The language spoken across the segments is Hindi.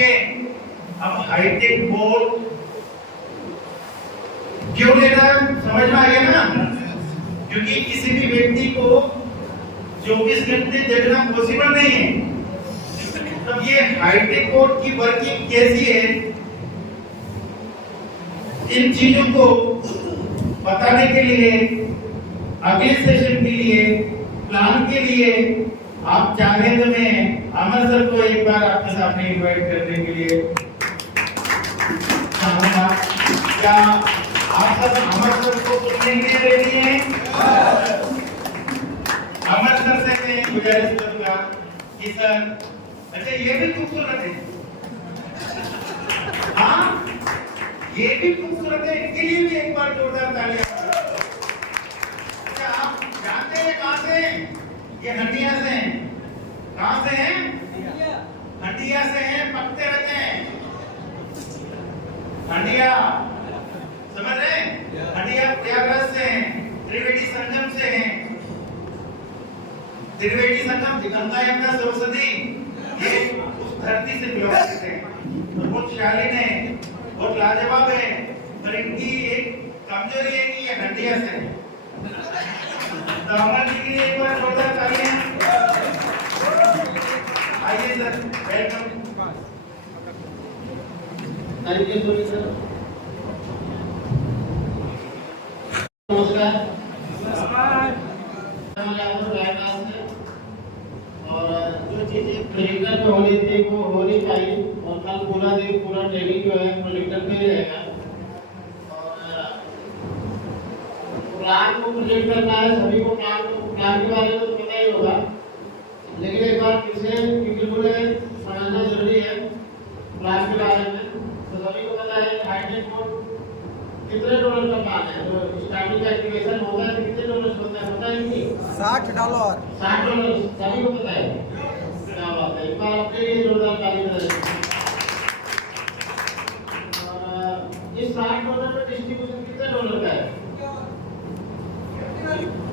ओके, अब हाईटेक बोर्ड क्यों लेना है समझ में आ गया ना? क्योंकि किसी भी व्यक्ति को 24 घंटे देखना पॉसिबल नहीं है। तब ये हाईटेक बोर्ड की वर्किंग कैसी है, इन चीजों को बताने के लिए अगले सेशन के लिए प्लान के लिए आप चाहें तो मैं अमर सर को एक बार आपके सामने इनवाइट करने के लिए चाहूंगा। क्या आप सब अमर सर को सुनने के लिए रेडी हैं? अमर सर से मैं गुजारिश करूंगा कि सर, अच्छा ये भी खूबसूरत है, हाँ ये भी खूबसूरत है, इनके लिए भी एक बार जोरदार तालियां। अच्छा आप जानते हैं कहां से हैं? ये हंडिया से हैं। कहां से हैं? हंडिया से हैं, पकते रहते हैं हंडिया, समझ रहे हैं? हंडिया प्रयागराज से हैं, त्रिवेणी संगम से हैं। त्रिवेणी संगम गंगा यमुना सरस्वती ये उस धरती से बिलोंग करते हैं, तो बहुत शालीन है, बहुत लाजवाब है, पर इनकी एक कमजोरी है कि ये हंडिया से है। तो अमर जी के लिए एक बार जोरदार तालियां। आइए sir, welcome. Thank you sir. नमस्कार। और जो चीजें प्रोजेक्टर पे होनी थी वो होनी चाहिए, और कल पूरा दिन पूरा ट्रेनिंग जो है प्रोजेक्टर पे रहेगा। और प्लान को प्रोजेक्ट करना है, सभी को प्लान के बारे में तो पता ही होगा, लेकिन एक बार फिर से बिल्कुल समझना जरूरी है प्लान के बारे में। तो सभी को पता है हाईटेक बोर्ड कितने डॉलर का प्लान है, तो स्टार्टिंग का एक्टिवेशन होगा तो कितने डॉलर होता है, पता है नहीं? $60 $60 सभी को पता है। क्या बात है, एक बार अपने लिए जोरदार ताली बजाइए। इस $60 में डिस्ट्रीब्यूशन कितने डॉलर का है?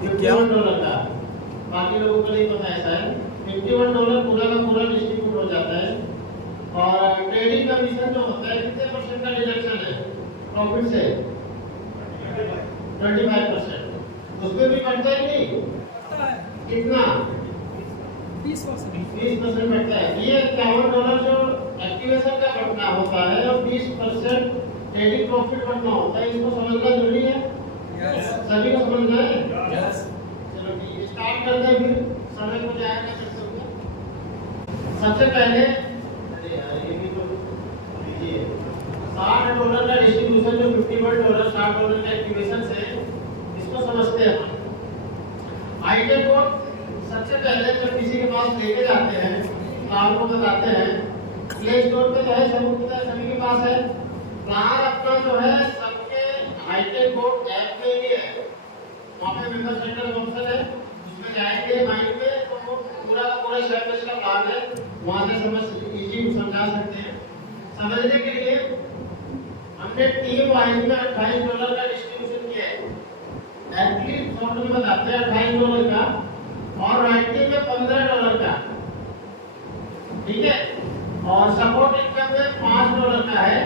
$51 का। बाकी लोगों को नहीं पता है शायद। $51 पूरा का पूरा डिस्ट्रीब्यूट हो जाता है। और ट्रेडिंग कमीशन जो होता है कितने % का डिडक्शन है प्रॉफिट से? 25%। उसमें भी बढ़ता है नहीं? कितना? 20% बढ़ता है। ये $51 जो एक्टिवेशन का बढ़ना होता है और 20% ट्रेडिंग प्रॉफिट बढ़ना होता है, इसको समझना जरूरी है। सभी को समझना है। चलो ठीक है, स्टार्ट करते हैं, फिर समय को जाएगा सबसे पहले। ये भी तो लीजिए, $60 का डिस्ट्रीब्यूशन जो $51 $60 का एक्टिवेशन से, इसको समझते हैं। हाईटेक बोर्ड सबसे पहले जब किसी के पास लेके जाते हैं प्लान को बताते हैं, प्ले स्टोर पे जो है सभी के पास है प्लान अपना जो है, सबके हाईटेक बोर्ड ऐप में ही है। वहाँ पे मेंबर सेंटर ऑप्शन है, उसमें जाएंगे माइंड में तो वो पूरा का पूरा सर्विस का प्लान है, वहाँ से समझ इजी समझा सकते हैं। समझने के लिए हमने टीम वाइज में $28 का डिस्ट्रीब्यूशन किया है। एक्चुअली शॉर्ट में बताते हैं $28 का, और राइटिंग में $15 का, ठीक है। और सपोर्ट इनकम में $5 का है।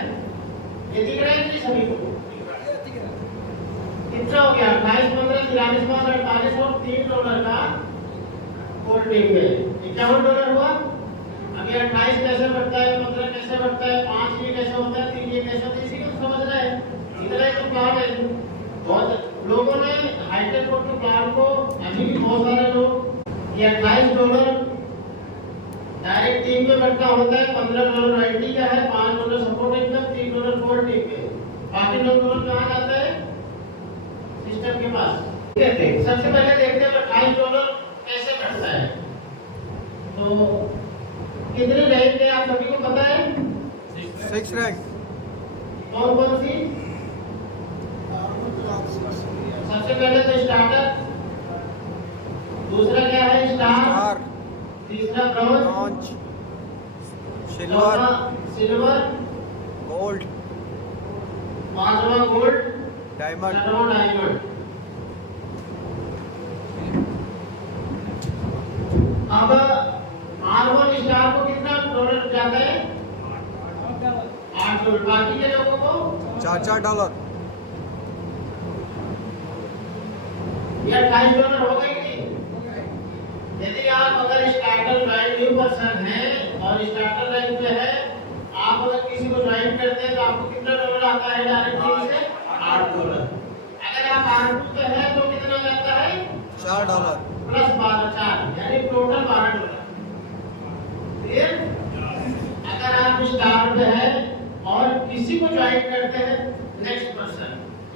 ये दिख रहा है कि सभी को? कितना हो गया? 28, 15, 43, 48 और $3 का कोर टीम में $51 हुआ। अभी 28 कैसे बढ़ता है, 15 कैसे बढ़ता है, 5 ये कैसे होता है, 3 ये कैसे होता है, इसी को समझ रहे हैं। इतना ही तो प्लान है। बहुत लोगों ने हाईटेक बोर्ड के प्लान को, अभी भी बहुत सारे लोग, ये $28 डायरेक्ट टीम में बढ़ता होता है, $15 राइटिंग का है, $5 सपोर्ट इनकम, $3 कोर टीम में। बाकी लोग कहाँ जाते हैं? सिस्टम के पास। सबसे पहले देखते हैं $28 कैसे बढ़ता है। तो कितने रैंक है आप सभी को पता है? 6 रैंक। कौन कौन सी? सबसे पहले तो स्टार्टर, दूसरा क्या है? स्टार, तीसरा ब्रॉन्ज, सिल्वर, गोल्ड, पांचवा गोल्ड, डायमंड, छठवां डायमंड। अब R1 स्टार को कितना $1 जाता है? $8, बाकी के लोगों को $4 ये $28 हो गई कि नहीं? यदि आप अगर स्टार्टर रैंक न्यू पर्सन है और स्टार्टर रैंक पे है, आप अगर किसी को ज्वाइन करते हैं तो आपको कितना डॉलर आता है डायरेक्टली से? $8। अगर आप R2 पे है तो कितना लगता है? $4 प्लस 4 यानी टोटल $12। क्लियर? अगर आप स्टार पे है और किसी को ज्वाइन करते हैं नेक्स्ट पर्सन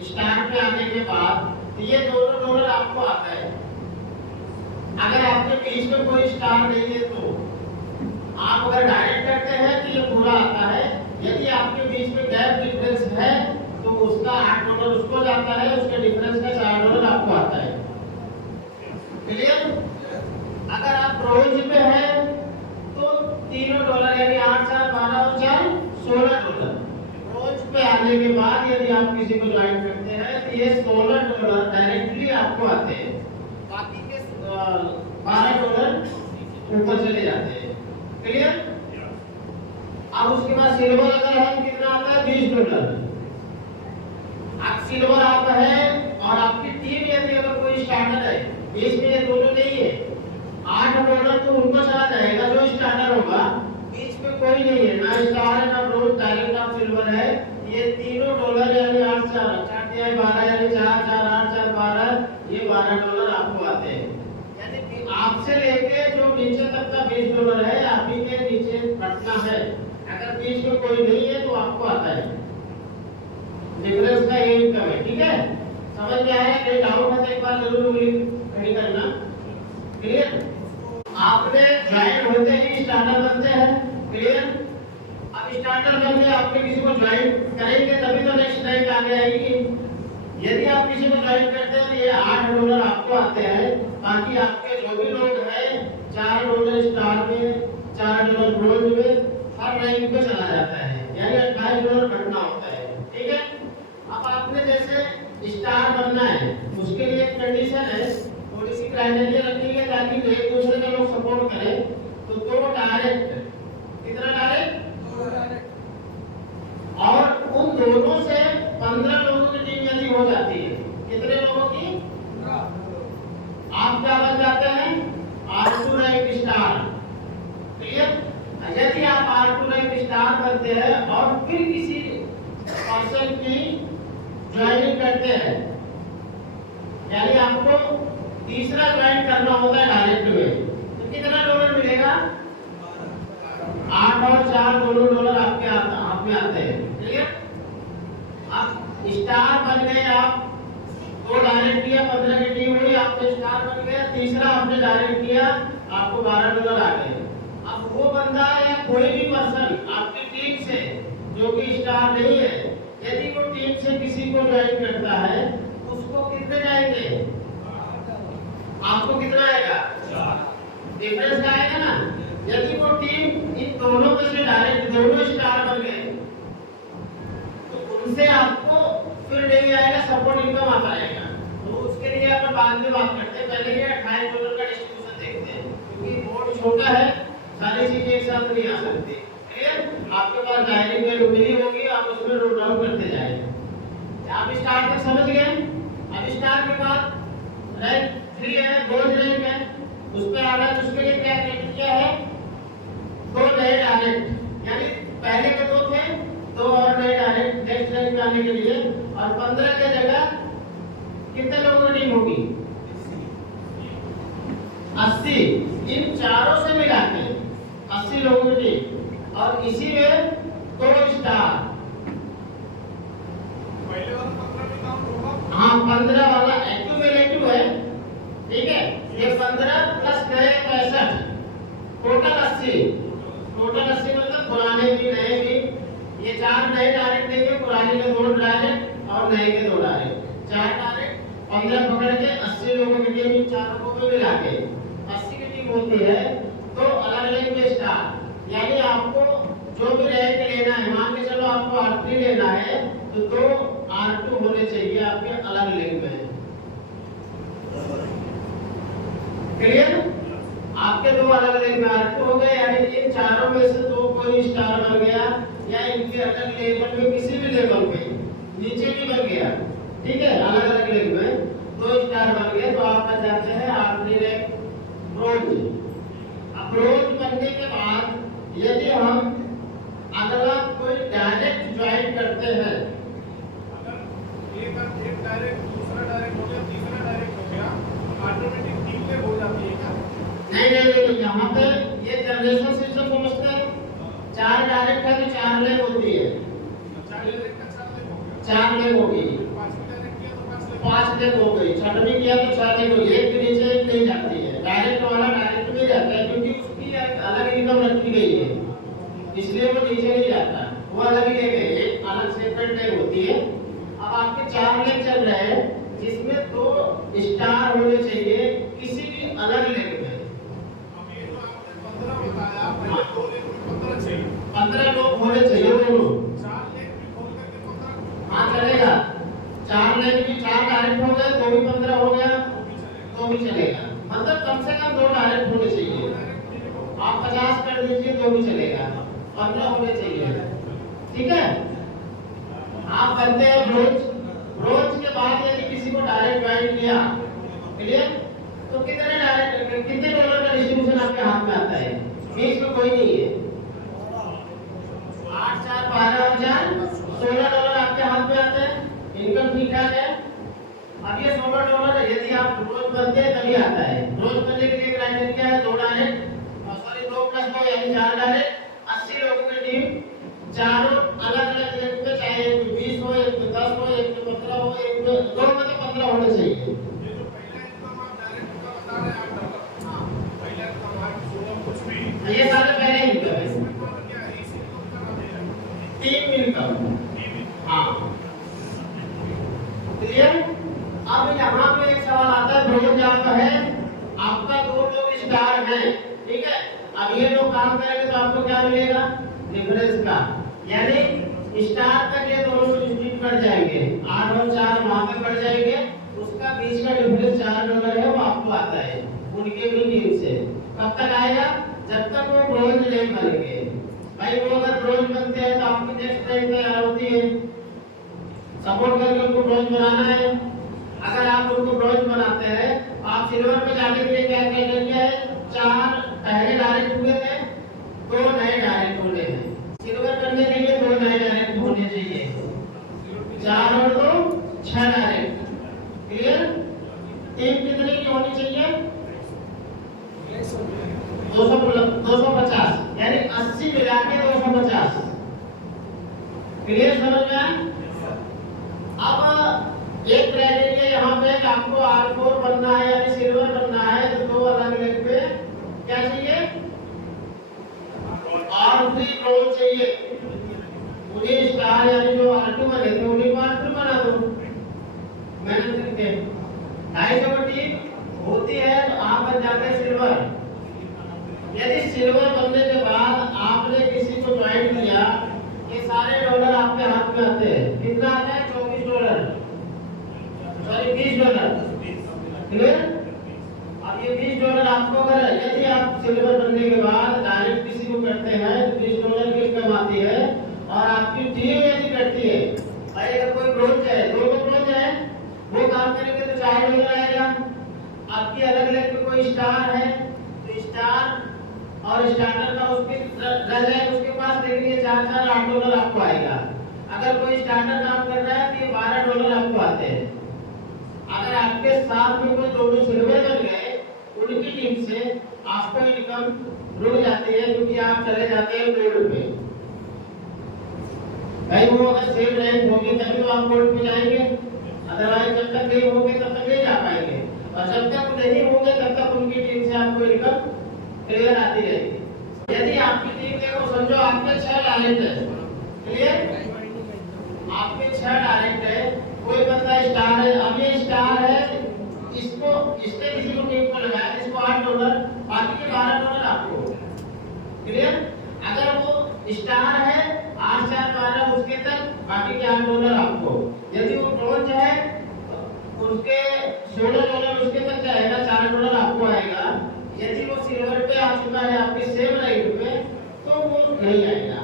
स्टार पे आने के बाद तो ये $2 आपको आता है। अगर आपके बीच में कोई स्टार नहीं है तो आप अगर डायरेक्ट करते हैं तो ये पूरा आता है। यदि आपके बीच में गैप डिफरेंस है तो उसका $8 उसको जाता है, उसके डिफरेंस का $4 आपको आता है। क्लियर? अगर आप ब्रोंज पे है तो $3 यानी 8, 4, 12 और 4 $16। ब्रोंज पे आने के बाद यदि आप किसी को ज्वाइन करते हैं तो ये $16 डायरेक्टली आपको आते हैं, बाकी के $12 ऊपर चले जाते हैं। क्लियर? अब उसके बाद सिल्वर अगर है कितना आता है? $20। आप सिल्वर आप है और आपकी टीम यदि अगर कोई स्टार्टर है, इसमें ये दोनों नहीं है, $8 तो उनको चला जाएगा जो स्टार्टर होगा, बीच में कोई नहीं है, ना स्टार है ना ब्रोंज, डायरेक्ट आप सिल्वर है, ये $3 यानी 8, 4 12 यानी 4, 4, 8, 4, 12 ये $12 आपको आते हैं। यानी आपसे लेके जो नीचे तक का $20 है, आप ही के नीचे कटना है। अगर बीच में कोई नहीं है तो आपको आता है। डिफरेंस का ये इनकम है। ठीक है, समझ में आया? कोई डाउट है तो एक बार जरूर उंगली खड़ी करना। क्लियर? आपने ज्वाइन होते ही स्टार्टर बनते हैं। क्लियर? अब स्टार्टर बन के आपने किसी को ज्वाइन करेंगे तभी तो नेक्स्ट रैंक आगे आएगी। यदि आप किसी को ज्वाइन करते हैं तो ये $8 आपको आते हैं, ताकि आपके जो भी लोग हैं $4 स्टार में, $4 ब्रोंज में, हर रैंक पे चला जाता है, यानी $28 घटना होता है। ठीक है? अब आपने जैसे स्टार बनना है उसके लिए एक कंडीशन है, थोड़ी सी क्राइटेरिया रखी है ताकि एक दूसरे का लोग सपोर्ट करें। तो 2 डायरेक्ट, कितना डायरेक्ट? और उन दोनों से 15 लोगों की टीम यदि हो जाती है, कितने लोगों की? आप क्या बन जाते हैं? R2 rank star. क्लियर? यदि आप R2 रैंक स्टार बनते हैं और फिर किसी पर्सन की ज्वाइनिंग करते हैं, यानी आपको तीसरा ज्वाइन करना होता है डायरेक्ट में, तो कितना डॉलर मिलेगा? 8 और 4 दोनों डॉलर आपके हाथ में आते हैं। क्लियर? आप स्टार बन गए, आप 2 डायरेक्ट किया, 15 की टीम हुई, आपने स्टार बन गया, तीसरा आपने डायरेक्ट किया, आपको $12 आ गए। अब वो बंदा या कोई भी पर्सन आपकी टीम से जो कि स्टार नहीं है, यदि वो टीम से किसी को ज्वाइन करता है, उसको कितने जाएंगे? आपको कितना आएगा? डिफरेंस का आएगा ना। यदि वो टीम इन दोनों में से डायरेक्ट दोनों स्टार बन गए तो उनसे आपको फिर नहीं आएगा, सपोर्ट इनकम आता रहेगा। तो उसके लिए अपन बाद में बात करते हैं, पहले ये $28 का डिस्ट्रीब्यूशन देखते हैं, क्योंकि बोर्ड छोटा है, सारी चीजें एक साथ नहीं आ सकती। क्लियर? आपके पास डायरी में मिली होगी, आप उसमें नोट डाउन करते जाएंगे। आप स्टार तक समझ गए? अब स्टार के बाद रैंक 3 है, ब्रोंज रैंक है, उस पे आ रहा है, उसके लिए क्या क्राइटेरिया है? 2 नए डायरेक्ट, यानी पहले के 2 थे, 2 और नए डायरेक्ट नेक्स्ट रैंक में आने के लिए, और 15 के जगह कितने लोगों की टीम होगी? 80। इन चारों से मिला के 80 लोगों की टीम, और इसी में 2 स्टार। हाँ, 15 वाला एक्यूमुलेटिव है। ठीक है, ये 15 प्लस नए 65, टोटल 80। टोटल 80 मतलब पुराने भी नए भी। ये 4 नए डायरेक्ट देंगे, पुराने के 2 डायरेक्ट और नए के 2 डायरेक्ट, 4 डायरेक्ट, 15 पकड़ के 80 लोगों की टीम, इन चारों को मिला के 80 की टीम होती है। तो अलग अलग में स्टार, यानी आपको जो भी रैंक लेना है, मान के चलो आपको R3 लेना है तो 2 R2 होने चाहिए आपके अलग लिंक में। क्लियर? आपके दो अलग अलग मार्क हो गए, यानी इन चारों में से दो कोई स्टार बन गया, या इनके अलग लेवल में किसी भी लेवल पे नीचे भी बन गया, ठीक है, अलग अलग लेवल में दो स्टार बन गए, तो आप बन जाते हैं आखिरी रैंक ब्रोंज। अब ब्रोंज बनने के बाद यदि हम अगला कोई डायरेक्ट ज्वाइन करते हैं, अगर एक डायरेक्ट दूसरा डायरेक्ट हो गया, तीसरा डायरेक्ट हो गया, ऑटोमेटिक 3 लेग हो जाती है क्या? नहीं, यहाँ पे ये जनरेशन सिस्टम समझते हैं, 4 डायरेक्ट है तो 4 लेग होती है, 4 लेग का 4 लेग हो गया, 4 लेग होगी, 5 डायरेक्ट किया तो 5 लेग, 5 लेग हो गई, छठवीं किया तो 6 लेग होगी, एक के नीचे एक नहीं जाती है, डायरेक्ट वाला डायरेक्ट में जाता है, क्योंकि उसकी एक अलग इनकम रखी गई है, इसलिए वो नीचे नहीं जाता, वो अलग ही लेग है, एक अलग सेपरेट लेग होती है। अब आपके 4 लेग चल रहे हैं, जिसमें 2 स्टार होने चाहिए किसी भी अलग लेग में। अब ये जो आपने 15 बताया, पहले 2 लेग में 15 चाहिए, 15 लोग होने चाहिए दोनों। 4 लेग भी खोल करके 15 हाँ चलेगा, 4 लेग भी 4 डायरेक्ट हो गए तो भी 15 हो गया तो भी चलेगा, मतलब कम से कम 2 डायरेक्ट होने चाहिए, आप 50 कर दीजिए तो भी चलेगा, 15 होने चाहिए, ठीक है। आप बनते हैं ब्रोंज। ब्रोंज के बाद यदि किसी को डायरेक्ट ज्वाइन किया, क्लियर, तो कितने डायरेक्ट, कितने डॉलर का डिस्ट्रीब्यूशन आपके हाथ में आता है? बीच में कोई नहीं है, 8 4 12 और 4 16 डॉलर आपके हाथ में आते हैं, इनकम ठीक ठाक है। अब ये 16 डॉलर है, यदि आप रोज बनते हैं तभी आता है, रोज बनने के लिए क्राइटेरिया है 2 डायरेक्ट, सॉरी 2 + 2 यानी 4 डायरेक्ट, 80 लोगों की टीम, चारों अलग अलग लेग पे, चाहे एक 20 हो, एक 10 हो, एक 15 हो, एक 2 में तो 15 होने चाहिए। ये जो पहला इनकम आप डायरेक्ट का बता रहे हैं 8 डॉलर, हाँ, पहला इनकम आप 16 कुछ भी, ये सारे पहले इनकम है, इसमें कौन क्या है, इस इनकम का नाम है 3 इनकम, हाँ, क्लियर। अब यहाँ पे एक सवाल आता है, ब्रोंज आपका है, आपका 2 लोग स्टार हैं, ठीक है, अब ये लोग काम करेंगे तो आपको क्या मिलेगा? डिफरेंस का, यानी स्टार तक ये दोनों डिस्ट्रीब्यूट कर जाएंगे, 8 और 4 वहां पे बढ़ जाएंगे, उसका बीच का डिफरेंस 4 डॉलर है, वो आपको आता है उनके भी टीम से। कब तक आएगा? जब तक वो ब्रोंज नहीं बनेंगे। भाई वो अगर ब्रोंज बनते हैं तो आपकी नेक्स्ट टाइम तैयार होती है, सपोर्ट करके उनको ब्रोंज बनाना है। अगर आप उनको ब्रोंज बनाते हैं, आप सिल्वर पे जाने के लिए क्या क्राइटेरिया है? 4 पहले डायरेक्ट हुए थे, 2 नए डायरेक्ट होने हैं। सिल्वर करने के लिए 2 नए डायरेक्ट होने चाहिए, 4 और 2 6 डायरेक्ट, क्लियर। टीम कितने की होनी चाहिए? 250, यानी 80 मिला के 250, क्लियर, समझ में आया? अब एक क्राइटेरिया यहाँ पे कि आपको R4 बनना है यानी सिल्वर बनना है, तो 2 अलग लेग पे क्या चाहिए? R3 ब्रोंज चाहिए, उन्हें स्टार यानी जो R2 बने थे उन्हीं को R3 बना दो मेहनत करके। 250 की टीम होती है तो आप बन जाते हैं सिल्वर। यदि सिल्वर बनने के बाद आपने किसी को ज्वाइन किया, ये सारे डॉलर आपके हाथ में आते हैं, कितना आता है? 24 डॉलर, सॉरी 20 डॉलर, क्लियर। अब ये 20 डॉलर आपको, अगर यदि आप सिल्वर बनने के बाद डायरेक्ट किसी को करते हैं तो 20 डॉलर की इनकम आती है, और आपकी टीम यदि करती है, भाई अगर कोई ब्रोंज है, 2 लोग ब्रोंज है, वो काम करेंगे तो 4 डॉलर आएगा। आपकी अलग अलग में कोई स्टार है तो स्टार और स्टार्टर का उसके रह जाए उसके पास, देखिए 4 8 डॉलर आपको आएगा। अगर कोई स्टार्टर काम कर रहा है तो ये 12 डॉलर आपको आते हैं। अगर आपके साथ में कोई दोनों सिल्वर बन गए, उनकी टीम से आपको इनकम रुक जाती है, क्योंकि आप चले जाते हैं गोल्ड पे। भाई वो अगर सेम रैंक होगी तभी तो आप गोल्ड पे जाएंगे, अदरवाइज जब तक नहीं होंगे तब तक नहीं जा पाएंगे, और जब तक नहीं होंगे तब तक उनकी टीम से आपको इनकम क्लियर आती रहेगी। यदि आपकी टीम देखो, समझो आपके 6 डायरेक्ट है, क्लियर, आपके 6 डायरेक्ट है, कोई बंदा स्टार है, अब ये स्टार है, इसको इसने किसी को टीम को लगाया, इसको 8 डॉलर, बाकी के 12 डॉलर आपको, क्लियर। अगर वो स्टार है 8 4 12 उसके तक, बाकी के 8 डॉलर आपको। यदि वो ब्रोंज है उसके 16 डॉलर उसके तक जाएगा, 4 डॉलर आपको आएगा। यदि वो सिल्वर पे आ चुका है आपके सेम लाइन पे तो वो नहीं आएगा।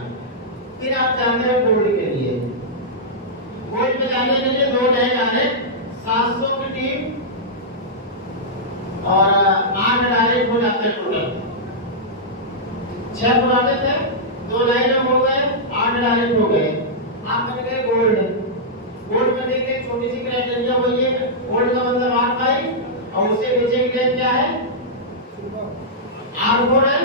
फिर आप जाते हैं गोल्ड के लिए। गोल्ड पे जाने के लिए 2 टैग आ रहे, 700 की टीम और 8 डायरेक्ट हो जाते हैं टोटल। 6 पुराने थे, 2 लाइन हो गए, 8 डायरेक्ट हो गए। आप बन गए गोल्ड। गोल्ड में देखिए छोटी सी क्राइटेरिया वही है, गोल्ड का मतलब R5 और उससे नीचे की रेंज क्या है, R4 है।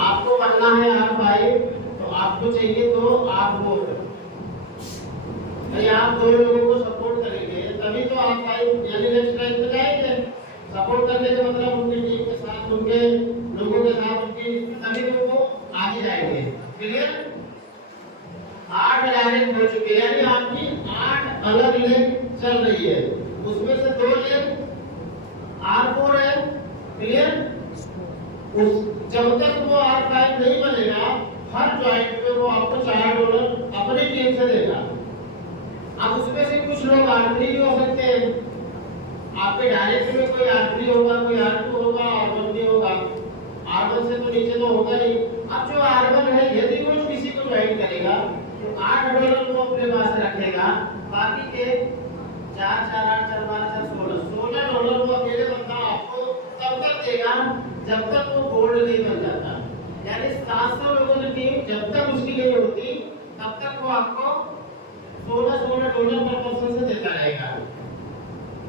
आपको बनना है R5 तो आपको चाहिए तो R4। आप 2 लोगों को सपोर्ट करेंगे तभी तो R5 यानी नेक्स्ट रैंक पे जाएंगे। सपोर्ट करने का मतलब उनकी टीम के साथ, उनके लोगों के साथ, उनकी तभी तो वो आगे जाएंगे। क्लियर? 8 डायरेक्ट हो चुके हैं, यानी आपकी 8 अलग लेग चल रही है, उसमें से 2 लेग R4 है। क्लियर? उस जब तक वो R5 नहीं बनेगा, हर जॉइंट पे वो आपको $4 अपनी टीम से देगा। अब उसमें से कुछ लोग R3 भी हो सकते हैं, आपके डायरेक्ट में कोई R3 होगा, कोई R2 होगा, R1 भी होगा। R1 से तो नीचे तो होगा नहीं। अब जो R1 है यदि वो किसी को ज्वाइन करेगा तो $8 वो अपने पास रखेगा, बाकी के 4 4 8 4 12 4 $16 वो अकेले बंदा आपको तब तक देगा जब तक वो गोल्ड नहीं बन जाता। यानी 700 लोगों की टीम जब तक उसकी नहीं होती तब तक वो आपको $16 पर पर्सन से देता रहेगा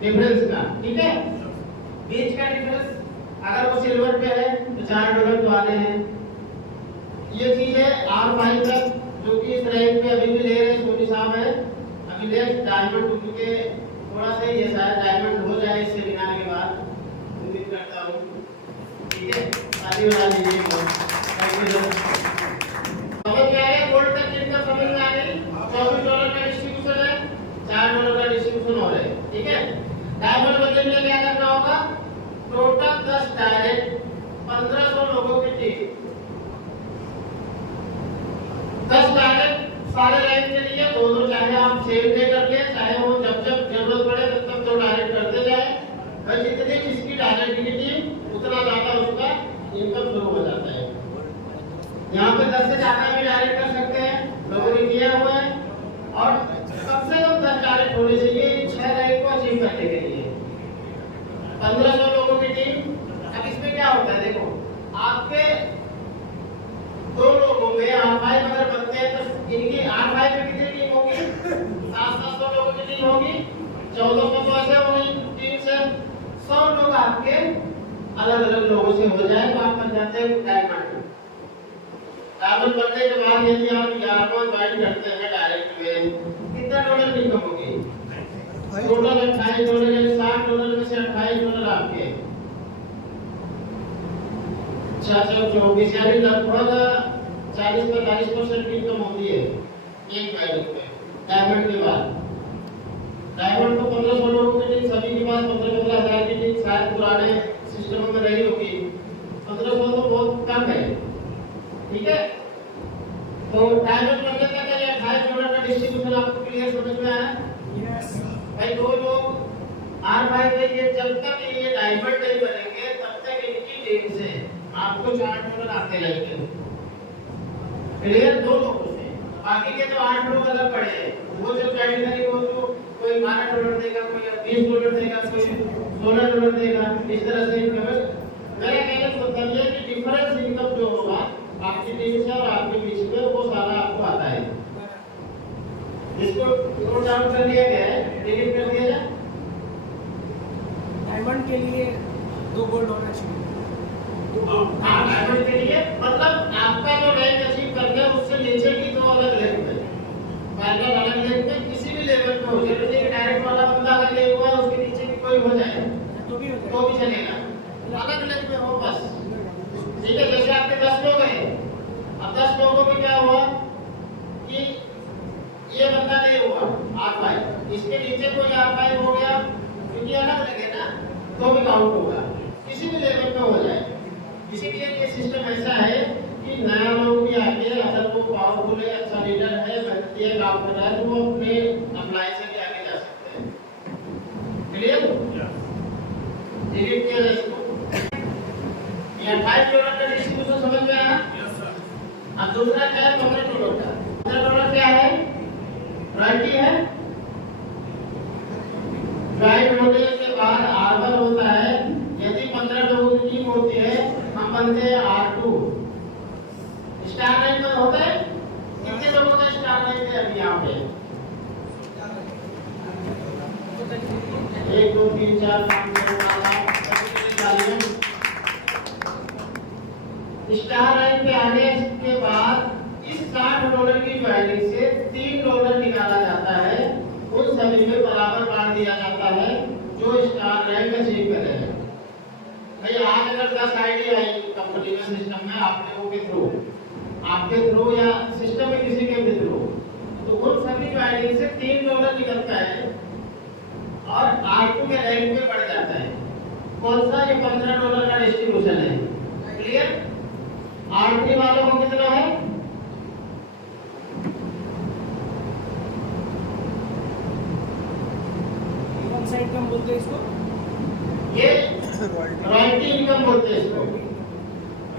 डिफरेंस का। ठीक है? बीच का डिफरेंस अगर वो सिल्वर पे है तो $4 तो आने हैं। ये चीज है R5 तक, जो कि इस रैंक पे अभी भी ले रहे हैं सोनी साहब है। अभी नेक्स्ट डायमंड उनके थोड़ा सा ये शायद डायमंड हो जाए इस सेमिनार के बाद, उम्मीद करता हूँ। ठीक है, शादी बना लीजिए। समझ में आ गया? गोल्ड तक कितना समझ में आ गई? $24 का डिस्ट्रीब्यूशन है, $4 का डिस्ट्रीब्यूशन हो रहा है। ठीक है? डायमंड बदलने में क्या करना होगा? टोटल 10 डायरेक्ट 1500 लोगों की टीम, 10 डायरेक्ट सारे रैंक के लिए। दोनों चाहे आप सेम डे कर ले, चाहे वो जब जब जरूरत पड़े तब तब 2 डायरेक्ट करते जाए। और जितनी जिसकी डायरेक्टिविटी उतना ज्यादा उसका इनकम शुरू हो जाता है। यहाँ पे 10 से ज्यादा भी डायरेक्ट कर सकते हैं, लोगों ने किया हुआ है। और कम से कम 10 डायरेक्ट होने चाहिए 6 रैंक को अचीव करने के लिए। 1500 लोगों की टीम। अब इसमें क्या होता है, देखो आपके 2 लोगों में R5 अगर बनते हैं तो इनकी R5 में कितनी टीम होगी? 700 लोगों की टीम होगी। 1400 तो ऐसे होगी टीम से। 100 लोग आपके अलग अलग लोगों से हो जाए तो आप बन जाते हैं डायमंड। डायमंड बनने के बाद यदि आप 11वां ज्वाइन करते हैं डायरेक्ट में, कितना $, इनकम होगी? टोटल $28 है। $60 में से $28 आपके 424, यानी लगभग 40-45% की इनकम होती है एक डायमंड पे। डायमंड के बाद डायमंड तो 1500 लोगों की टीम, सभी के पास 15-15 हज़ार की टीम शायद पुराने सिस्टम में रही होगी। 1500 तो बहुत कम है। ठीक है? तो डायमंड बनने तक का ये $28 का डिस्ट्रीब्यूशन आपको क्लियर समझ में आया? यस भाई। 2 लोग R5 में ये जब तक ये डायमंड नहीं बनेंगे तब तक इनकी टीम से आपको $4 आते रहेंगे। क्लियर? 2 लोगों से, बाकी के तो 8 लोग अलग पड़े हैं। वो जो ज्वाइन करेंगे वो तो कोई $12 देगा, कोई $20 देगा, कोई $16 देगा। इस तरह से मेरा कहने का मतलब ये कि डिफरेंस इनकम जो होगा आपकी टीम से और आपके बीच में वो सारा आपको आता है। इसको नोट डाउन कर लिया गया है, डिलीट कर दिया जाए। डायमंड के लिए 2 गोल्ड होना चाहिए। डायमंड के लिए मतलब आपका जो रैंक अचीव करते हैं उससे नीचे की 2 अलग लेवल पे, पहले अलग लेवल पे किसी भी लेवल पे हो, जरूरी है कि डायरेक्ट वाला बंदा अगर ले हुआ है उसके नीचे की कोई हो जाए तो भी चलेगा, अलग लेवल पे हो बस। ठीक है? जैसे आपके 10 लोग हैं, अब 10 लोगों में क्या हुआ कि ये बंदा नहीं हुआ R5, इसके नीचे कोई R5 हो गया क्योंकि अलग लगे ना, तो भी काउंट होगा, किसी भी लेवल पे हो जाए। इसीलिए ये सिस्टम ऐसा है कि नया लोग भी आके अगर वो पावरफुल है, अच्छा लीडर है, मेहनती है, काम कर रहा है तो वो अपने अप्लाई से भी आगे जा सकते हैं। डिलीट किया जाए इसको। ये 28 डॉलर का डिस्ट्रीब्यूशन समझ में आया? अब दूसरा क्या है? $15 का। $15 क्या है? रॉयल्टी है। ज्वाइन होने के बाद R1 होता है, यदि 15 लोगों की टीम होती है, हम बनते हैं R2। स्टार लाइन पर होता है, कितने लोगों का स्टार लाइन है अभी यहाँ पे? 1 2 3 4 5 6 7 स्टार लाइन पे आने के बाद इस $60 की ज्वाइनिंग से $3 निकाला जाता है, उन सभी में बराबर बांट दिया जाता है जो स्टार लाइन में चेक करे हैं। भाई आज अगर 10 आईडी आई कंपनी में सिस्टम में आपके थ्रू या सिस्टम में किसी के भी थ्रू, तो उन सभी ज्वाइनिंग से $3 निकलता है और R2 के रैंक पे बढ़ जाता है। कौन सा? ये $15 का डिस्ट्रीब्यूशन है। क्लियर? R3 वालों को कितना है? वन साइड इनकम बोलते हैं इसको, ये रॉयल्टी इनकम बोलते हैं इसको।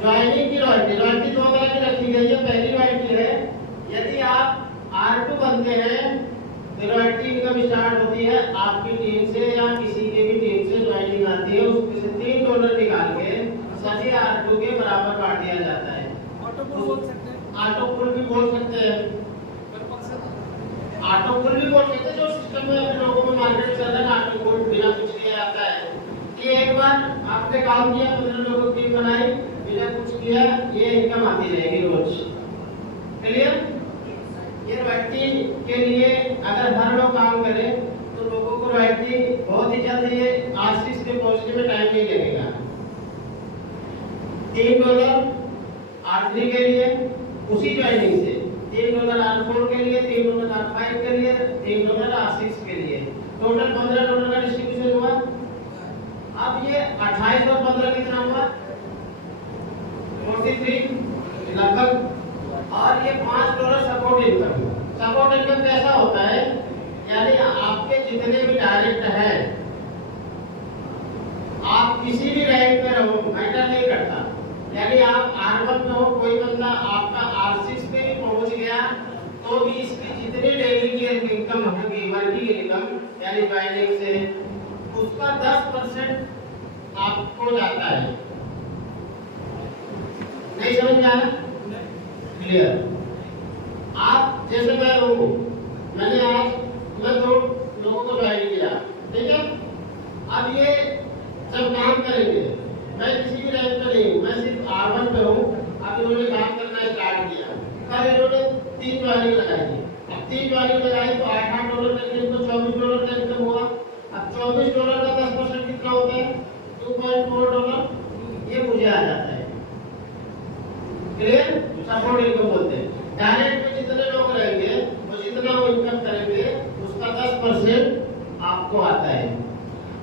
ज्वाइनिंग की रॉयल्टी दो तरह की रखी गई है। पहली रॉयल्टी है, यदि आप R2 बनते हैं तो रॉयल्टी इनकम स्टार्ट होती है आपकी टीम से या किसी के भी टीम से ज्वाइनिंग आती है, उसमें से $3 निकाल के सभी R2 के बराबर बांट दिया जाता है। ऑटो पुल बोल सकते हैं, ऑटो पुल भी बोल सकते हैं, ऑटो पुल भी बोल सकते हैं। जो सिस्टम में अपने लोगों में मार्केट चल रहा है, ऑटो पुल बिना कुछ किया जाता है कि एक बार आपने काम किया, 15 लोगों की टीम बनाई, बिना कुछ किया, ये इनकम आती रहेगी रोज। क्लियर? ये रॉयल्टी के लिए अगर हर लोग काम करें तो लोगों को रॉयल्टी बहुत ही जल्द ये R6 पे पहुंचने में टाइम नहीं लगेगा। $3 R3 के लिए उसी ज्वाइनिंग से, $3 R4 के लिए, $3 R5 के लिए, $3 R6 के लिए, टोटल $15 का डिस्ट्रीब्यूशन हुआ। अब ये 28 और 15 कितना हुआ? 43 लगभग। और ये $5 सपोर्ट इनकम। सपोर्ट इनकम कैसा होता है? यानी आपके जितने भी डायरेक्ट हैं, आप किसी भी रैंक पे रहो, मैटर नहीं करता। यानी आप R1 में हो, कोई बंदा आपका R6 पे भी पहुंच गया तो भी इसकी जितनी डेली की इनकम होगी, वर्किंग इनकम यानी ज्वाइनिंग से, उसका 10% आपको जाता है। नहीं समझ में आया? क्लियर? आप जैसे मैं हूँ, मैंने आज मैं 2 लोगों को ज्वाइन किया, ठीक है? अब ये जब काम करेंगे, मैं किसी भी रैंक पे नहीं हूँ, मैं सिर्फ R1 पे हूँ। अब इन्होंने काम करना स्टार्ट किया, कल इन्होंने 3 ज्वाइनिंग लगाई। अब 3 ज्वाइनिंग लगाई तो $8 करके इनको $24 का इनकम हुआ। अब $24 का 10% कितना होता है? $2.4 ये मुझे आ जाता है। क्लियर? सपोर्ट इनकम बोलते हैं। डायरेक्ट में जितने लोग रहेंगे वो जितना वो इनकम करेंगे उसका 10% आपको आता है।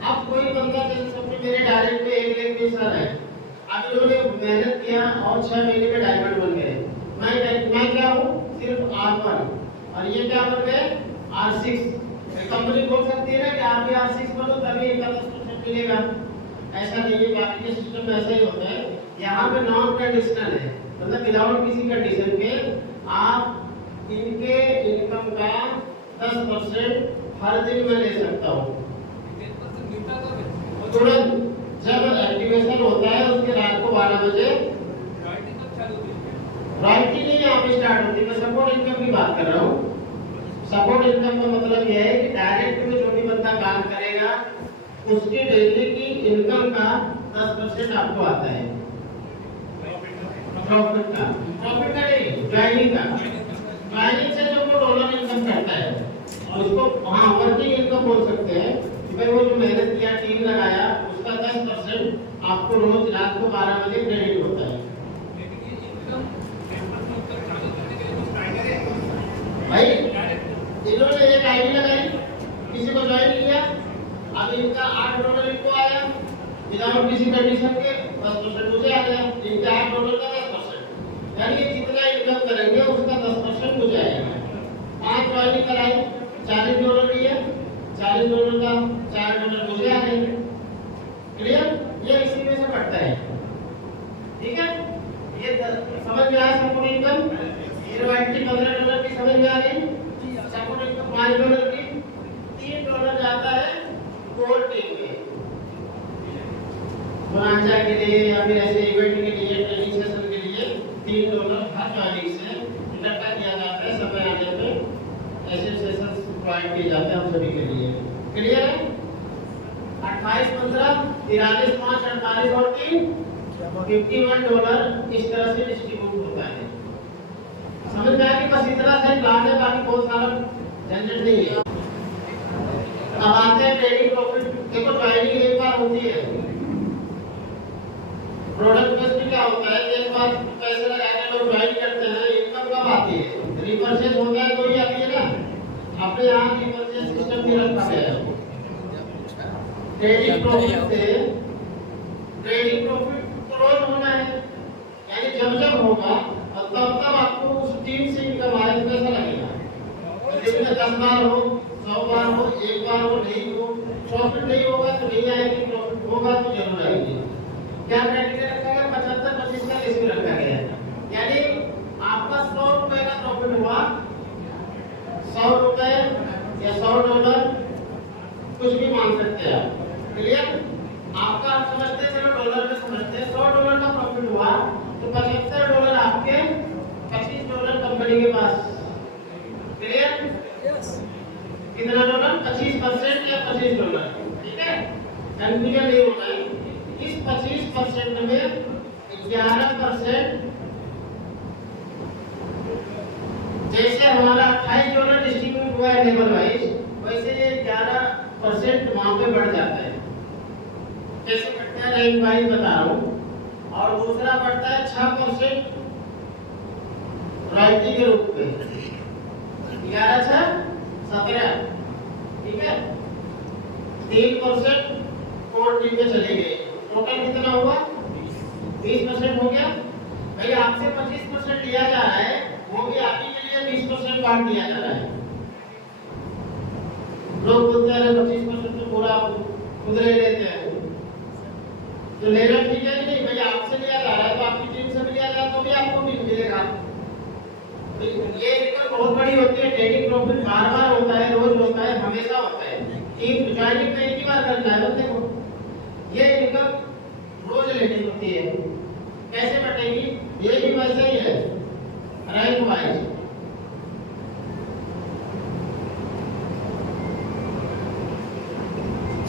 अब कोई बंदा जैसे समझो मेरे डायरेक्ट में 1 लाख 20 हजार है, अब इन्होंने मेहनत किया और 6 महीने में डायमंड बन गए। मैं क्या हूँ? सिर्फ R1 और ये क्या बन गए? R6। कंपनी बोल सकती है ना कि आप भी R6 बनो तभी इनका 10% मिलेगा। ऐसा नहीं है, बाकी के सिस्टम में ऐसा ही होता है। यहाँ पे नॉन कंडीशनल है, मतलब विदाउट किसी कंडीशन के आप इनके इनकम का 10% हर दिन में ले सकता हूँ। तुरंत जब एक्टिवेशन होता है उसके रात को 12 बजे रॉयल्टी नहीं यहाँ पे स्टार्ट होती। मैं सपोर्ट इनकम की बात कर रहा हूँ। सपोर्ट इनकम का मतलब यह है कि डायरेक्ट में जो भी बंदा काम करेगा उसकी डेली की इनकम का 10% आपको आता है। प्रॉफिट का नहीं, ज्वाइनिंग का। ज्वाइनिंग से जो वो डॉलर इनकम करता है उसको हाँ वर्किंग इनकम बोल सकते हैं कि भाई वो जो मेहनत किया, टीम लगाया, उसका 10% आपको रोज रात को 12 बजे क्रेडिट होता है। भाई इन्होंने एक आईडी लगाई, किसी को ज्वाइन किया, अब इनका $8 इनको आया विदाउट किसी कंडीशन के, 10% मुझे आ गया। इनका $8 का 10%, यानी ये जितना इनकम करेंगे उसका 10% मुझे आएगा। 5 ज्वाइनिंग कराई, $40 लिए, $40 का $4 मुझे आ जाएंगे। क्लियर? ये समझ में आया सपोर्ट इनकम? जीरो एंट्री $15 की समझ में आ गई? सपोर्ट इनकम $5 की, $3 जाता है गोल्ड टीम में, बोनांजा के लिए या फिर ऐसे इवेंट के लिए, ट्रेनिंग सेशन के लिए $3 हर ज्वाइनिंग से इकट्ठा किया जाता है। समय आने पे ऐसे सेशंस प्रोवाइड किए जाते हैं हम सभी के लिए। क्लियर है? 28, 15, 43, 5, 48 और 3 $51 इस तरह से डिस्ट्रीब्यूट होता है। समझ में आया कि बस इतना से प्लान है, बाकी बहुत सारा झंझट नहीं है। अब आते हैं ट्रेडिंग प्रॉफिट। देखो ज्वाइनिंग एक बार होती है, प्रोडक्ट बेस्ड क्या होता है, एक बार पैसे लगा के लोग ज्वाइन करते हैं, इनकम कब आती है? रिपर्चेज होता है तो ही आती है ना। अपने यहाँ रिपर्चेज सिस्टम भी रखा गया है। ट्रेडिंग प्रॉफिट रोज होना है, यानी जब होगा और तब आपको उस टीम से इनकम आए तो पैसा लगेगा। दिन में 10 बार हो, 100 बार हो, 1 बार हो, नहीं हो, प्रॉफिट नहीं होगा तो नहीं आएगी, प्रॉफिट होगा तो जरूर आएगी। क्या क्राइटेरिया रखा गया? 75-25 का रेशियो रखा गया है। यानी आपका ₹100 का प्रॉफिट हुआ, ₹100 या $100 कुछ भी मान सकते हैं आप। क्लियर? आपका आप समझते हैं, चलो डॉलर में समझते हैं। $100 का प्रॉफिट हुआ तो $75 आपके, $25 कंपनी के पास। क्लियर? कितना डॉलर? 25% या $25। ठीक है, कंफ्यूजन नहीं होना है। इस 25% में 11%, जैसे हमारा $28 डिस्ट्रीब्यूट हुआ है टेबल वाइज, वैसे ये 11% वहां पे बढ़ जाता है। कैसे बढ़ता है रैंक वाइज बता रहा हूँ। और दूसरा बढ़ता है 6% रॉयल्टी के रूप में, 11, 6, 17। ठीक है, 3% कोर टीम में चले गए, टोटल कितना हुआ? 20% हो गया। भाई आपसे 25% लिया जा रहा है, वो भी आप ही के लिए 20% काट दिया जा रहा है। लोग बोलते हैं 25% तो पूरा खुद ले लेते हैं, तो लेना ठीक है कि नहीं? भाई आपसे लिया जा रहा है तो आपकी टीम से भी लिया जाए तो भी आपको भी मिलेगा। ये इनकम बहुत बड़ी होती है। ट्रेडिंग प्रॉफिट बार-बार होता है, रोज होता है, हमेशा होता है। टीम ज्वाइनिंग में एक ही बार करना है। देखो ये इनकम रोज लेनी होती है। कैसे बटेगी? ये भी वैसे ही है, रैंक वाइज।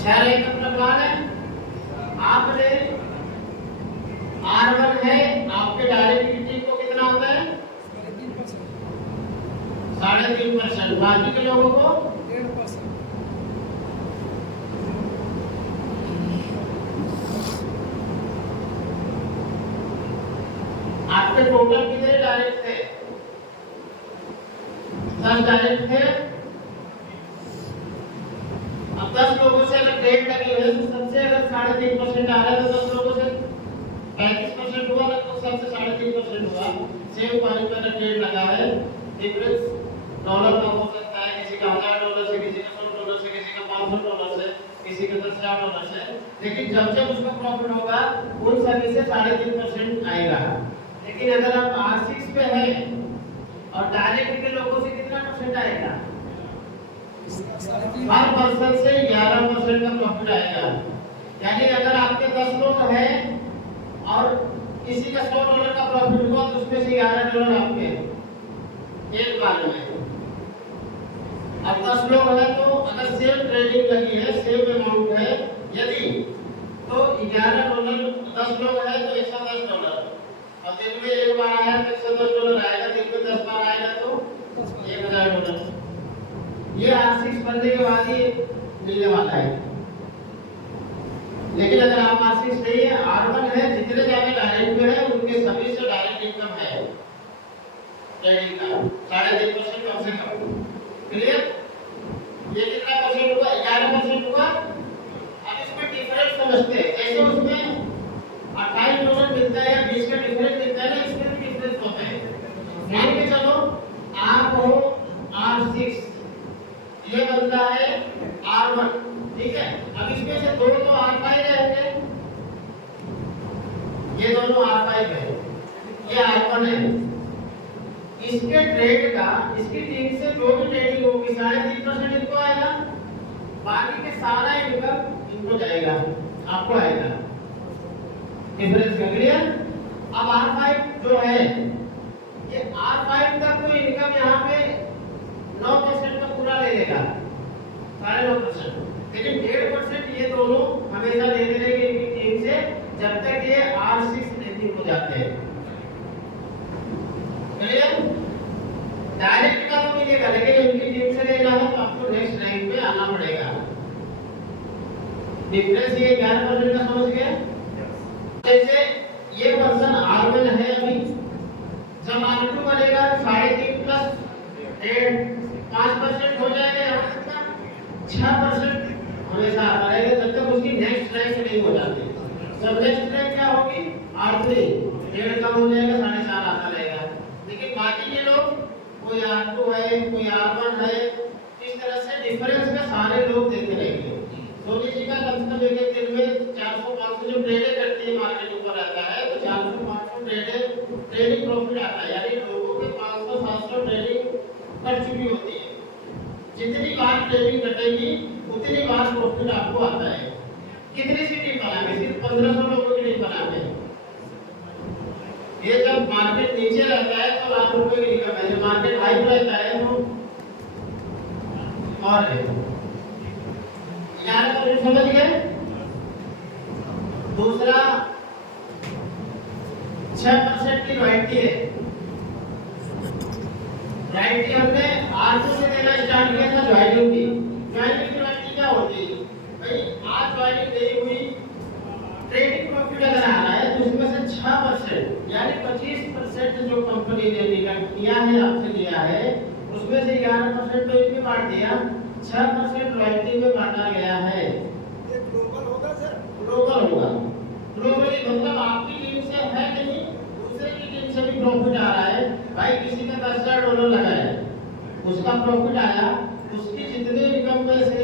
छह रैंक अपना प्लान है। आपने R1 है, आपके डायरेक्ट टीम को कितना होता है? 3.5%। बाकी के लोगों को 1.5%। आपके टोटल कितने डायरेक्ट थे? 10 डायरेक्ट थे। अब 10 लोगों से अगर ट्रेड लगी है तो सबसे अगर 3.5% आ रहा है तो 10 लोगों से 35% हुआ ना, तो सबसे 3.5% हुआ। सेम पॉइंट पर ट्रेड लगा है, डिफरेंस डॉलर का हो सकता है, किसी का $1000 से, किसी का $100 से, किसी का $500 से, किसी का $10,000 से। लेकिन जब उसका प्रॉफिट होगा उन सभी से 3.5% आएगा। लेकिन अगर आप R6 पे है और डायरेक्ट के लोगों से कितना परसेंट आएगा? हर पर्सन से 11% का प्रॉफिट आएगा। यानी अगर आपके 10 लोग हैं और किसी का $100 का प्रॉफिट हुआ तो उसमें से $11 आपके एक बार में। अब 10 लोग हैं तो अगर सेम ट्रेडिंग लगी है, सेम अमाउंट है, यदि तो $11, 10 लोग हैं तो $110। और दिन में एक बार आया तो $110 आएगा, दिन में 10 बार आएगा तो $1000। ये R6 बनने के बाद ही मिलने वाला है। लेकिन अगर आप R6 नहीं है, R1 है, जितने ज्यादा डायरेक्ट में है उनके सभी से डायरेक्ट इनकम है ट्रेडिंग का 3.5% कम से कम। क्लियर? ये कितना परसेंट हुआ? 11% हुआ। अब इसमें डिफरेंस समझते हैं। जैसे उसमें $28 मिलता है या 20 का डिफरेंस मिलता है ना, इसमें भी डिफरेंस होता है। मान के चलो आप हो R6, ये बंदा है R1, ठीक है। अब इसमें से दो तो R5 रहेंगे, ये दोनों R5 है। ये R1 है। इसके ट्रेड का इसकी टीम से जो भी ट्रेडिंग होगी 3.5% इनको आएगा, बाकी के सारा इनकम इनको जाएगा, आपको आएगा। Difference clear? अब R5 जो है, ये R5 का कोई इनकम यहाँ पे 9% का पूरा ले लेगा, 9.5%, लेकिन 1.5% ये दोनों हमेशा लेते रहेंगे इनकी टीम से जब तक ये R6 नहीं हो जाते हैं। डायरेक्ट का तो मिलेगा, लेकिन उनकी टीम से लेना है तो आपको नेक्स्ट रैंक पे आना पड़ेगा। डिफरेंस ये 11% का समझ गए? जैसे ये पर्सन R1 है अभी, जब R2 बनेगा 3.5 प्लस 5% हो जाएगा, यहाँ तक का 6% हमेशा आता रहेगा जब तक उसकी नेक्स्ट रैंक नहीं हो जाती। जब नेक्स्ट रैंक क्या होगी R3, 1.5 कम हो जाएगा, 4.5 आता रहेगा। लेकिन बाकी ये लोग कोई R2 है, कोई R1 है, इस तरह से डिफरेंस में सारे लोग देते रहेंगे। सोनी जी का कम से कम एक दिन में 400-500 जो ट्रेड करती है मार्केट ऊपर आता है, तो 400-500 ट्रेडिंग प्रॉफिट आता है, यानी लोगों के 500-700 ट्रेडिंग कर चुकी होती है। जितनी बार ट्रेडिंग कटेगी उतनी बार प्रॉफिट आपको आता है। कितनी सी टीम बनाएंगे? सिर्फ 1500 लोगों की टीम बनाएंगे। ये जब मार्केट नीचे रहता है तो लाख रुपए की इनकम है, जब मार्केट हाई रहता है तो और है। यार तो समझ गए? दूसरा 6% की रॉयल्टी है। रॉयल्टी हमने R2 से देना स्टार्ट किया था ज्वाइनिंग की। ज्वाइनिंग की रॉयल्टी क्या होती है भाई? आज ज्वाइनिंग नहीं हुई, ट्रेडिंग प्रॉफिट अगर आ रहा है तो उसमें से 6% यानी 25% जो कंपनी ने डिडक्ट किया है, आपसे लिया है, उसमें से 11% तो इसमें बांट दिया, 6% रॉयल्टी में बांटा गया है। ये ग्लोबल होगा सर? ग्लोबल होगा। ग्लोबली मतलब आपकी टीम से है नहीं, दूसरे की टीम से भी प्रॉफिट आ रहा है। भाई किसी का $10,000 लगा है, उसका प्रॉफिट आया, उसकी जितनी इनकम में से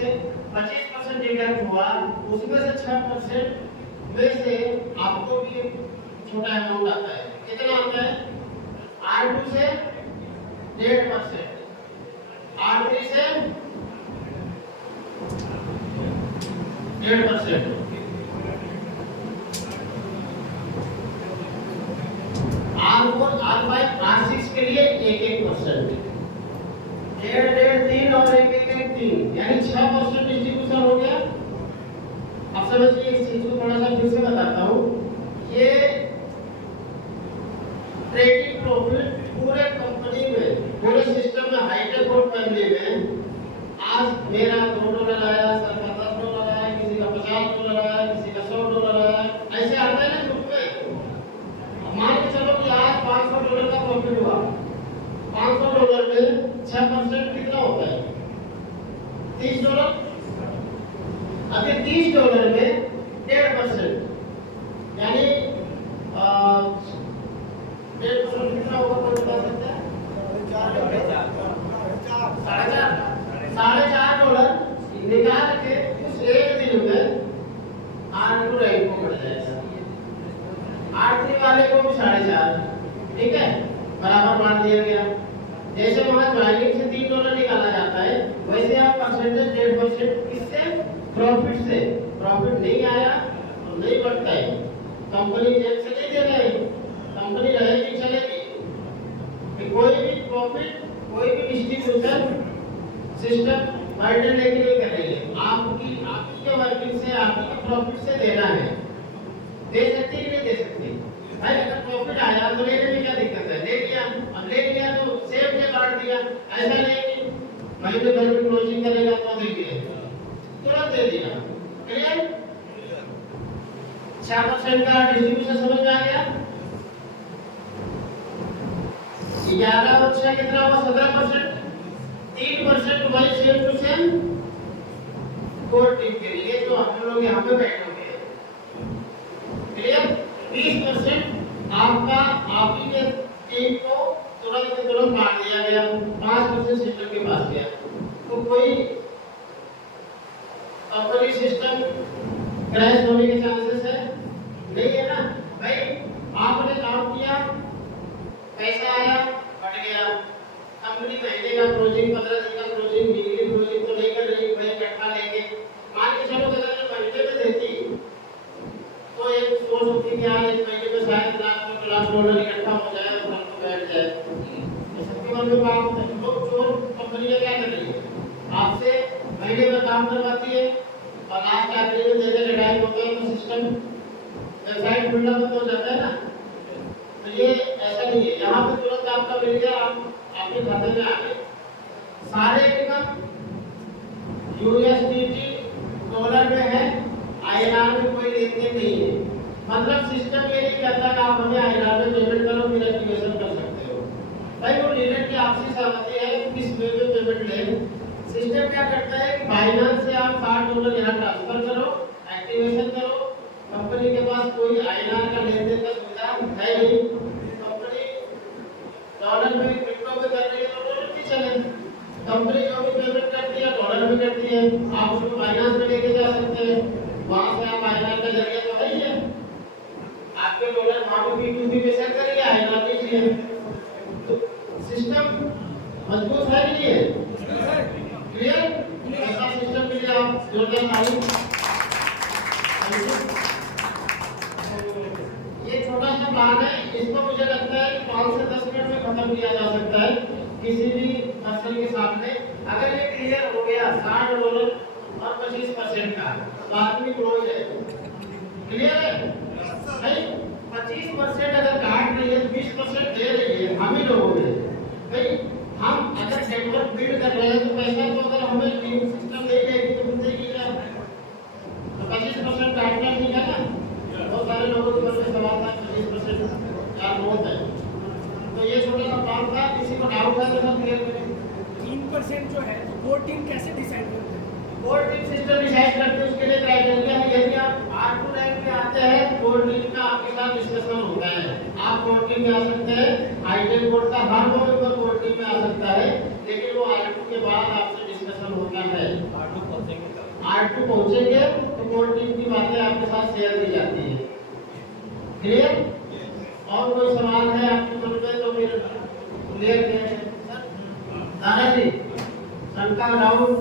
25% डिडक्ट हुआ, उसमें से 6% में से आपको भी छोटा अमाउंट आता है। कितना आता है? R2 से 1.5%, R3 से 1.5%, R4, R5, R6 के लिए 1-1%, 1.5, 3 और 1-1, यानी 6% डिस्ट्रीब्यूशन हो गया। अब समझिए इस चीज को थोड़ा सा फिर से बताता हूँ। ये ट्रेडिंग प्रॉफिट पूरे कंपनी में, पूरे सिस्टम में, हाईटेक बोर्ड फैमिली में आज मेरा $2 आया, सर का $10 आया, किसी का $50 आया, किसी का $100 आया, ऐसे आता है ना ग्रुप में। मान के चलो कि आज $500 का प्रॉफिट हुआ, $500 में 6% कितना होता है? $30। अगर $30 में 1.5% यानी 1.5% कितना होगा? कोई बता सकता है? $4.5 निकाल के उस एक दिन में R2 रैंक को बढ़ जाएगा, R3 वाले को भी 4.5, ठीक है, बराबर बांट दिया गया। जैसे वहां ज्वाइनिंग से $3 निकाला जाता है, वैसे आप परसेंटेज 1.5% किससे? प्रॉफिट से। प्रॉफिट नहीं आया तो नहीं बढ़ता है, कंपनी जेब से नहीं दे रही, कंपनी रहेगी चलेगी। कोई भी प्रॉफिट, कोई भी डिस्ट्रीब्यूशन सिस्टम बर्डन लेके नहीं कर रही है, आपकी के वर्किंग से, आपकी प्रॉफिट से देना है। दे सकती कि नहीं दे सकती? भाई अगर प्रॉफिट आया तो लेने में क्या दिक्कत है? ले लिया, अब ले लिया तो सेफ ने बांट दिया। ऐसा नहीं कि महीने भर में क्लोजिंग करेगा तो देंगे, तुरंत दे दिया। क्लियर? 6% का डिस्ट्रीब्यूशन समझ में आ गया? 11 और 6 कितना हुआ? 17%। 3% वही same to same core team के लिए जो हम लोग यहाँ पे बैठे हुए हैं। क्लियर? 20% आपका आप ही के टीम को तुरंत बांट दिया गया, 5% सिस्टम के पास गया। तो कोई कंपनी सिस्टम क्रैश होने के चांसेस है? नहीं है ना भाई। आपने काम किया, क्लोजिंग 15 दिन का क्लोजिंग वीकली क्लोजिंग तो नहीं कर रही भाई इकट्ठा लेके मान के चलो अगर ये महीने में देती तो एक सोच होती कि यार एक महीने में शायद $1,00,000 इकट्ठा हो जाए और घर को बैठ जाए। सबके मन में बात है लोग जो कंपनी क्या कर रही है आपसे महीने में काम करवाती है और लास्ट आखिरी में देने का टाइम होता है तो सिस्टम वेबसाइट खुलना बंद हो जाता है ना। तो ये ऐसा नहीं है, यहाँ पे तुरंत आपका मिल गया आपके खाते में आ गए सारे इनकम यूएसडीटी डॉलर में है, आईएनआर में कोई लेन देन नहीं है। मतलब सिस्टम ये नहीं कहता कि आप हमें आईएनआर में पेमेंट करो फिर एक्टिवेशन कर सकते हो। भाई वो डीलर की आपसी सहमति है कि किस वे में पेमेंट लें। सिस्टम क्या करता है कि बाइनेंस से आप $60 यहाँ ट्रांसफर करो, एक्टिवेशन करो। कंपनी के पास कोई आईएनआर का लेन देन का सुविधा है नहीं। कंपनी डॉलर में क्रिप्टो में कर रही है तो डॉलर भी चले। कंपनी जो भी पेमेंट करती है डॉलर में करती है, आप उसको बाइनेंस में लेके जा सकते हैं, वहां से आप आईएनआर का जरिया तो है ही है। आपके डॉलर वहां भी P2P पे सेट करेंगे, आईएनआर लीजिए। तो सिस्टम मजबूत है नहीं है, क्लियर? ऐसा सिस्टम के लिए आप जोरदार ताली। ये छोटा सा प्लान है, इसको मुझे लगता है कि 5 से 10 मिनट में खत्म किया जा सकता है किसी भी पर्सन के सामने। अगर ये क्लियर हो गया $60 और 25% का तो आदमी क्लोज है, क्लियर है? नहीं 25% अगर काट रही है 20% दे रही है, हम ही लोगों में भाई हम अगर नेटवर्क बिल्ड कर रहे हैं तो पैसा तो अगर हमें लिंक सिस्टम नहीं देगी तो मिलते ही क्या, तो 25% काटना नहीं है ना। बहुत सारे लोगों के मन में सवाल था 25% क्या बहुत है। तो ये छोटा सा प्लान था, किसी को डाउट है तो सब क्लियर करें। 3% जो है वो टीम कैसे डिसाइड करते हैं? कोर टीम सिस्टम डिसाइड करते हैं, उसके लिए क्राइटेरिया है। यदि आप R2 रैंक में आते हैं कोर टीम का आपके साथ डिस्कशन होता है, आप कोर टीम में आ सकते हैं। हाईटेक बोर्ड का हर मेंबर कोर टीम में आ सकता है, लेकिन वो R2 के बाद आपसे डिस्कशन होता है। R2 पहुंचेंगे तो कोर टीम की बातें आपके साथ शेयर की जाती है, क्लियर? और कोई सवाल है आपके मन में तो फिर क्लियर करें। दादाजी शंका डाउट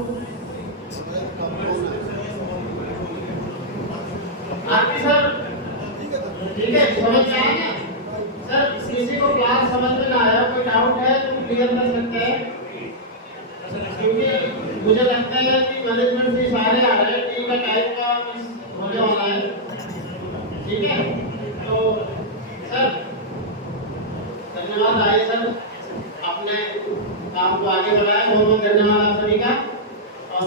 आपकी सर ठीक है, समझ में आया ना? सर किसी को क्लास समझ में ना आया, कोई डाउट है तो क्लियर कर सकते हैं, क्योंकि मुझे लगता है कि मैनेजमेंट से सारे आ रहे हैं, टीम का टाइम का होने वाला है, ठीक है? तो सर धन्यवाद आए सर, अपने काम को आगे बढ़ाया, बहुत बहुत धन्यवाद आप सभी का। और